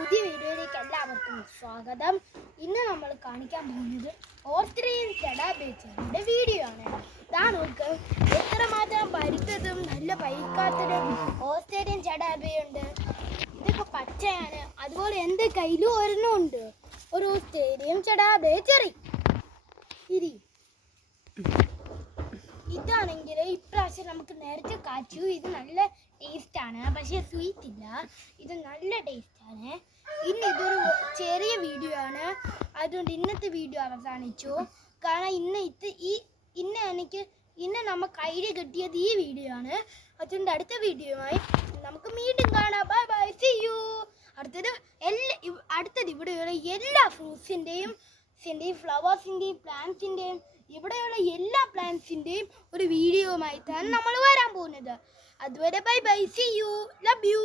പുതിയ വീഡിയോയിലേക്ക് എല്ലാവർക്കും സ്വാഗതം. ഇന്ന് നമ്മൾ കാണിക്കാൻ പോകുന്നത് ഓസ്ട്രേലിയൻ ജഡാബേച്ചറിന്റെ വീഡിയോ ആണ്. ഇതാ നോക്ക്, എത്രമാത്രം പരുത്തതും നല്ല പരിക്കാത്തതും ഓസ്ട്രേലിയൻ ജഡാബയുണ്ട്. ഇതൊക്കെ പച്ചയാണ്. അതുപോലെ എൻ്റെ കയ്യിലും ഒരെണ്ണം ഉണ്ട്, ഒരു ഓസ്ട്രേലിയൻ ജഡാബേച്ചറി. ഇതാണെങ്കിൽ ഇപ്രാവശ്യം നമുക്ക് നേരത്തെ കാച്ചു. ഇത് നല്ല ടേസ്റ്റാണ്, പക്ഷേ സ്വീറ്റ് ഇല്ല. ഇത് നല്ല ടേസ്റ്റാണ്. ഇന്ന് ഇതൊരു ചെറിയ വീഡിയോ ആണ്, അതുകൊണ്ട് ഇന്നത്തെ വീഡിയോ അവസാനിച്ചു. കാരണം ഇന്ന് നമുക്ക് ഐഡിയ കിട്ടിയത് ഈ വീഡിയോ ആണ്. അതുകൊണ്ട് അടുത്ത വീഡിയോയുമായി നമുക്ക് വീണ്ടും കാണാം. Bye bye, see you. അടുത്തത് ഇവിടെയുള്ള എല്ലാ ഫ്രൂട്ട്സിൻ്റെയും ഫ്ലവേഴ്സിൻ്റെയും പ്ലാന്റ്സിൻ്റെയും ഇവിടെയുള്ള എല്ലാ പ്ലാന്റ്സിൻ്റെയും ഒരു വീഡിയോയുമായിട്ടാണ് നമ്മൾ വരാൻ പോകുന്നത്. അതുവരെ bye bye, see you, love U.